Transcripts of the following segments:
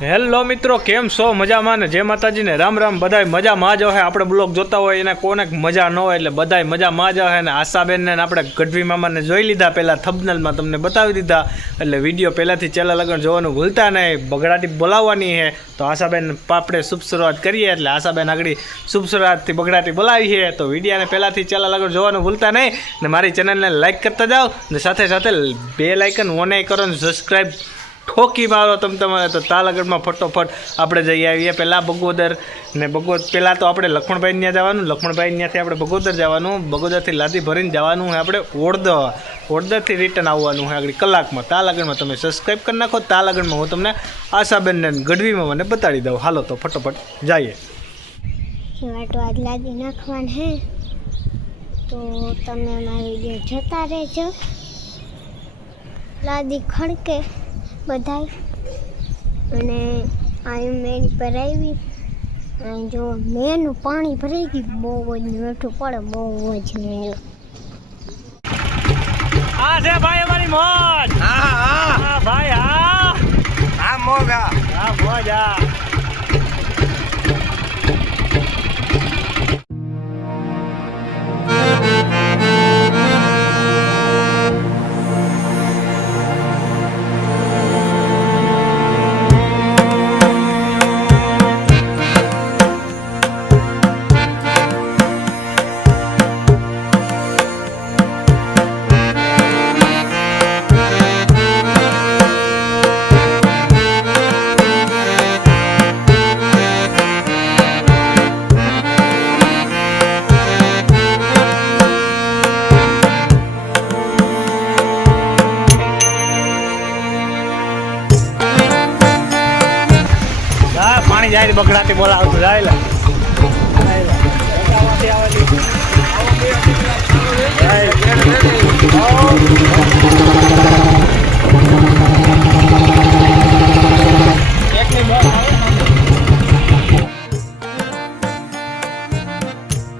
Hello મિત્રો, કેમ છો? મજામાં ને? જય માતાજી ને રામ રામ. બધાય મજામાં જ હોય. આપણે બ્લોગ જોતા હોય એને કોને મજા ન હોય, એટલે બધાય મજામાં જ હોય. ને આશાબેનને આપણે ગઢવી મામાને જોઈ લીધા, પહેલાં થંબનેલમાં તમને બતાવી દીધા. એટલે વિડીયો પહેલાંથી ચેલા લગન જોવાનું ભૂલતા નહીં. બગડાટી બોલાવવાની છે તો આશાબેન આપણે શુભ શરૂઆત કરીએ. એટલે આશાબેન આગળ શુભ શરૂઆતથી બગડાટી બોલાવી છે તો વિડીયોને પહેલાંથી ચેલા લગન જોવાનું ભૂલતા નહીં. ને મારી ચેનલને લાઇક કરતા જાઓ ને સાથે સાથે બે લાઇકન ઓને કરો ને સબસ્ક્રાઈબ ઠોકી મારો તમારે તો તાલાગઢમાં ફટોફટ આપણે જઈ આવીએ. પહેલાં બગોદર ને પહેલાં તો આપણે લક્ષ્મણભાઈ ત્યાં જવાનું, લક્ષ્મણભાઈ ત્યાંથી આપણે બગોદર જવાનું, બગોદરથી લાદી ભરીને જવાનું હોય આપણે ઓડદરથી રિટર્ન આવવાનું હોય આગળ કલાકમાં. તાલાગઢમાં તમે સબસ્ક્રાઈબ કરી નાખો. તાલાગઢમાં હું તમને આશાબેનને ગઢવીમાં મને બતાડી દઉં. હાલો તો ફટોફટ જઈએ. આજ લાદી નાખવાનું હે તો તમે મારી વિડીયો જોતા રહેજો. લાદી ખડકે બધાય અને આ મેળી પર આવી જો મેનું પાણી ભરાઈ ગયું, બહુ જ મીઠું પડે, બહુ જ મેળું. આ છે ભાઈ અમારી મોજ. હા ભાઈ, હા મોજ, હા મોજ. પાણી જાય બગડાટી બોલાવતું જાય લે.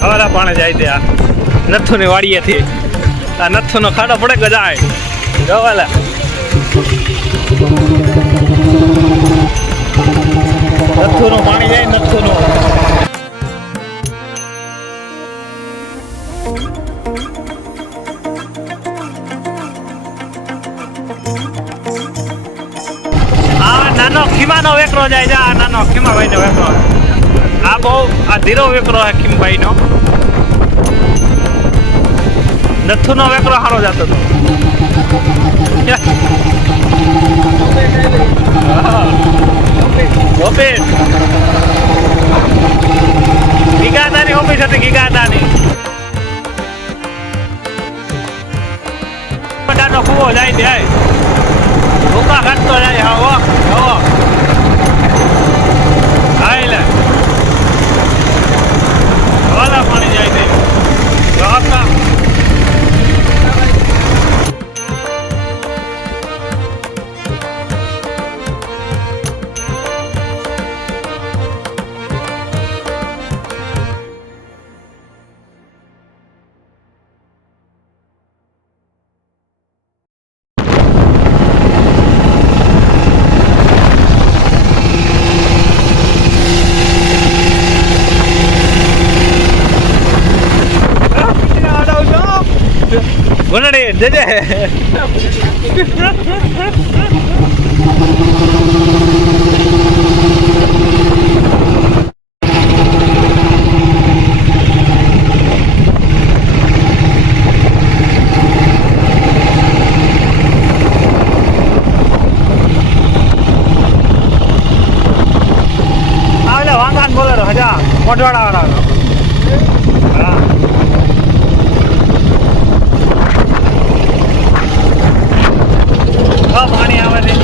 હવારા પાણી જાય ત્યાં નથુ ની વાડીએથી. આ નથુ નો ખાડો પડે કે જાય ગવાલા. નથુનું પાણી જાય, નથુનું. આ નાનો ખીમાનો વેકરો જાય છે. આ નાનો ખીમાભાઈ નો વેકરો. આ બહુ ધીરો વેકરો છે ખીમભાઈ નો. નથુનો વેકરો સારો જતો હતો. ઓફિસ ગીગાદાની ઓફિસ હતી, ગીગાદાની. બટાનો કૂવો જાય જાય, ભૂકા કાઢતો જાય. હા હો હાલે વાલા પાણી જાય છે. ગુનડી જજે. આવલે વાંગાન બોલેરો હજા મોઢવાડા વાળાનો. હા પાણી આવે છે.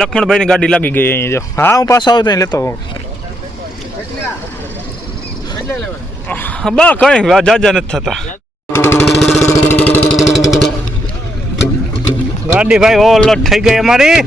લક્ષ્મણભાઈ ની ગાડી લાગી ગઈ અહીં. જો હા હું પાછો આવતો લેતો બા કઈ જાજા નથી થતા. ગાડી ભાઈ ઓવરલોડ થઈ ગઈ અમારી.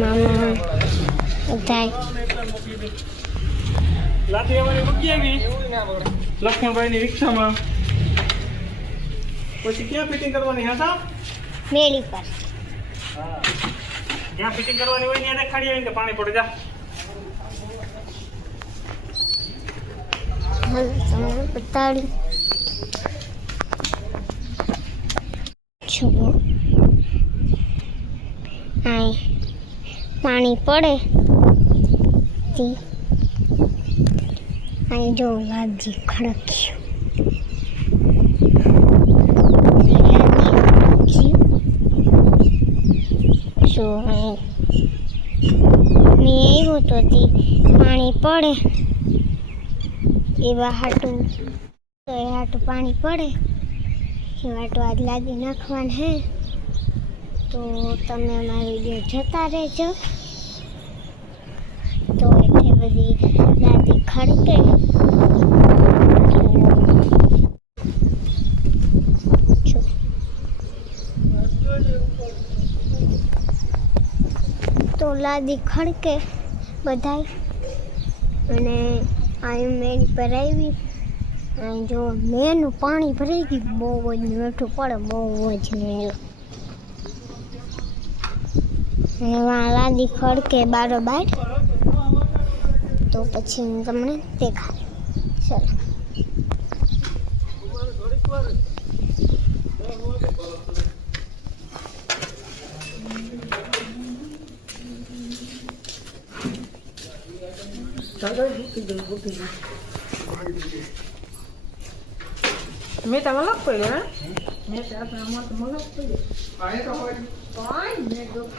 મામા બધાય લાથી અમારી મૂકી આવી લક્ષ્મણભાઈની રિક્ષામાં. પછી ક્યાં ફિટિંગ કરવાની હતા? મેળી પર હા, જ્યાં ફિટિંગ કરવાની હોય ત્યાં દેખાડી આવીને કે પાણી પડે જા. તમને બતાડી જુઓ અહીં પાણી પડે તે અહીં જો લાગજી ખડક્યું જો અહીં મેં આવ્યું તો તે પાણી પડે એવા હાટું તો એ હાટું પાણી પડે એ હાટું આજ લાદી નાખવાનું હે. તો તમે અમારી વિડીયો જોતા રહેજો. તો એટલે બધી લાદી ખડકે તો લાદી ખડકે બધાય. અને અહીં મેળી પર આવી અહીં જો મેનું પાણી ભરાઈ ગયું બહુ જ મીઠું પડે બહુ જ મેલું. અને વાં લાદી ખડકે બારોબાર તો પછી હું તમને દેખાડું. ચલો મેં તો મલક પડ્યો હે મેં તો આપણે આમાં તો મલક પડ્યો આ તો હોય કોઈ મેં દુખ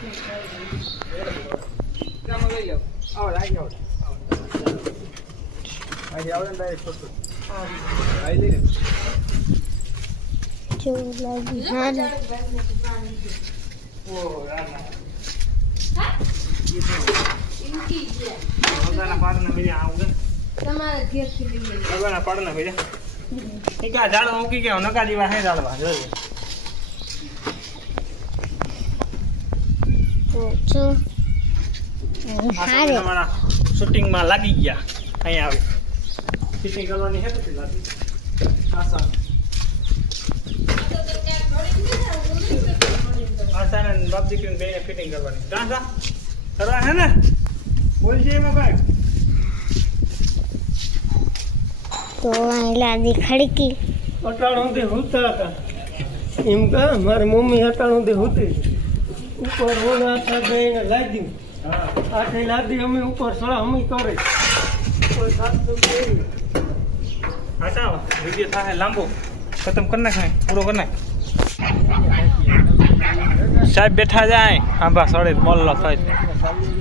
કેમ લઈ લો આવ લાગી આવ આઈ આવડે ડાયરેક્ટ ફોટો આઈ લઈ લે જો લાગી હાલ ઓ રાના ઇનકી જે ભગવાના પાડના બીજા આવું તમારા ઘેરથી લઈ લે ભગવાના પાડના બીજા એ ક્યાં ઝાડવા મૂકી ગયા નકા જેવા હે ઝાડવા જોજો. તો હારે તમારા શૂટિંગમાં લાગી ગયા. અહીંયા આવી ફિટિંગ કરવાની હે પછી લાગી આસાન આસાન અને બાપ દીકરીને બેને ફિટિંગ કરવાની. જા જા કરવા હે ને બોલજે એમાં કાંઈ. તો અહીં લાદી ખડકી અટાણું હોતા હતા એમ કા મારી મમ્મી અટાણું હોતી ઉપર ઓલા સાહેબ લાદી આખી લાદી અમે ઉપર સળા અમે કરે કોઈ સાતસો આસા વિડીયો થાય લાંબો ખતમ કરી નાખ પૂરો કરી નાખ. સાહેબ બેઠા જાય આંબા સળે મોલ્લો થાય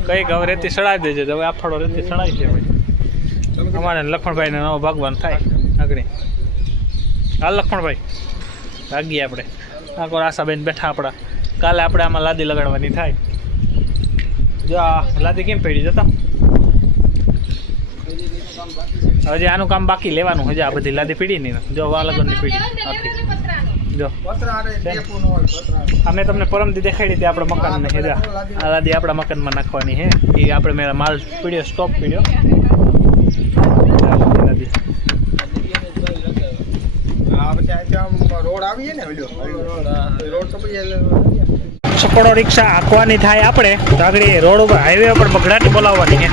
કઈક હવે રેતી સડાવી દેજે હવે આફાળો રેતી સડાવી છે ભાઈ. અમારે લખણભાઈને નવો ભાગવાન થાય આગળ. હાલ લખણભાઈ ભાગીએ આપણે. આખો આશાબેન બેઠા આપણા કાલે આપણે આમાં લાદી લગાડવાની થાય. જો આ લાદી કેમ પડી જતા હજી આનું કામ બાકી લેવાનું હજી આ બધી લાદી પીડી નહીં. જો આ લગનની પીડી આખી જો અમે તમને પરમથી દેખાડી હતી આપણા મકાન ને હેજા આ લાદી આપણા મકાનમાં નાખવાની હે. એ આપણે મેરા માલ પીડ્યો સ્ટોપ પીડ્યો સપોડો રિક્ષા આંકવાની થાય આપણે તો આગળ રોડ ઉપર હાઈવે ઉપર બગડાટી બોલાવવાની છે.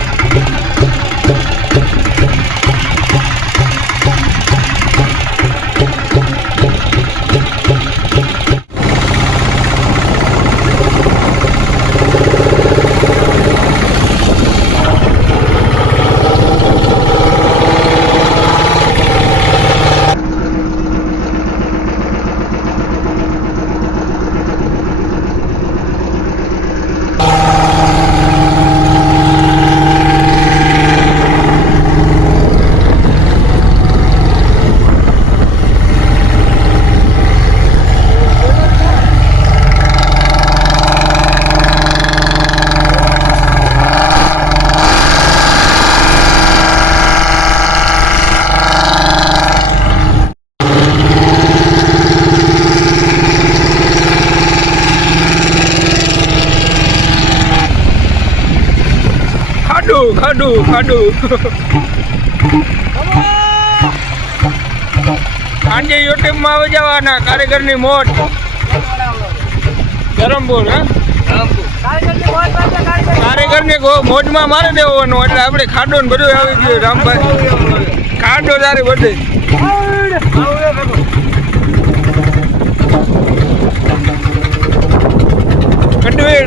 ખાડું સાંજે યુટ્યુબમાં આવી જવાના કારીગરની મોજ ધરમપુર કારીગરની મોજમાં મારી દેવાનું એટલે આપણે ખાડો ને બધું આવી ગયું રામભાઈ ખાડો તારી બધે કડવી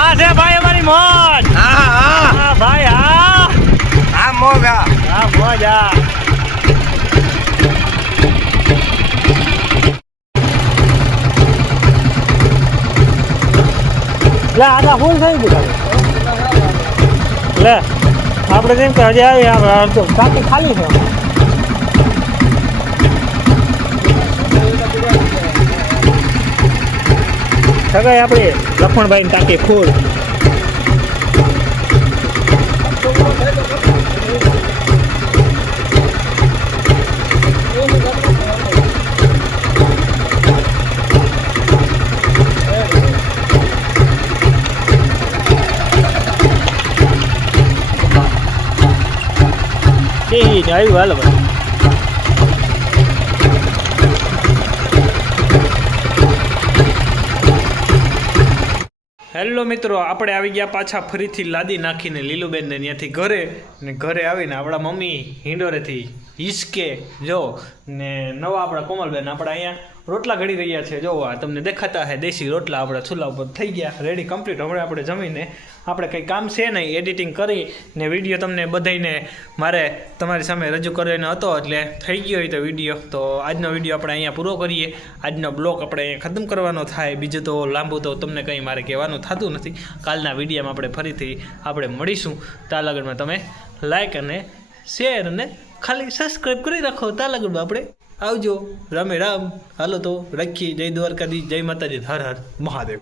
આ છે ભાઈ અમારી મોજ. હા ભાઈ હા મોજ આ લે આના ફૂલ થઈ ગયું લે આપણે જેમ કે હજી આવી આપણે ટાંકી ખાલી છે સગાઈ આપણે લખમણભાઈ ની ટાંકી ફૂલ આવ્યું હાલો ભાઈ. હેલો મિત્રો, આપણે આવી ગયા પાછા ફરીથી લાદી નાખીને લીલુબેનને ત્યાંથી ઘરે ને ઘરે આવીને આપણા મમ્મી હિંડોરેથી હિસકે જો ને નવા આપણા કોમલબેન આપણે અહીંયા રોટલા ઘડી રહ્યા છે. જો આ તમને દેખાતા હે દેશી રોટલા આપણા ચૂલા ઉપર થઈ ગયા રેડી કમ્પ્લીટ. હમણાં આપણે જમીને આપણે કંઈ કામ છે નહીં, એડિટિંગ કરી ને વિડીયો તમને બધાને મારે તમારી સામે રજૂ કરવાનો હતો એટલે થઈ ગયો હોય તો વિડીયો. તો આજનો વિડીયો આપણે અહીંયા પૂરો કરીએ. આજનો બ્લોગ આપણે અહીંયા ખતમ કરવાનો થાય. બીજું તો લાંબુ તો તમને કંઈ મારે કહેવાનું થતું નથી. કાલના વિડીયોમાં આપણે ફરીથી આપણે મળીશું. ત્યાં લગનમાં તમે લાઈક અને શેર અને ખાલી સબસ્ક્રાઈબ કરી રાખો. ત્યાં લગનમાં આપણે આવજો. રામે રામ. હાલો તો રાખીએ. જય દ્વારકાધીશ, જય માતાજી, હર હર મહાદેવ.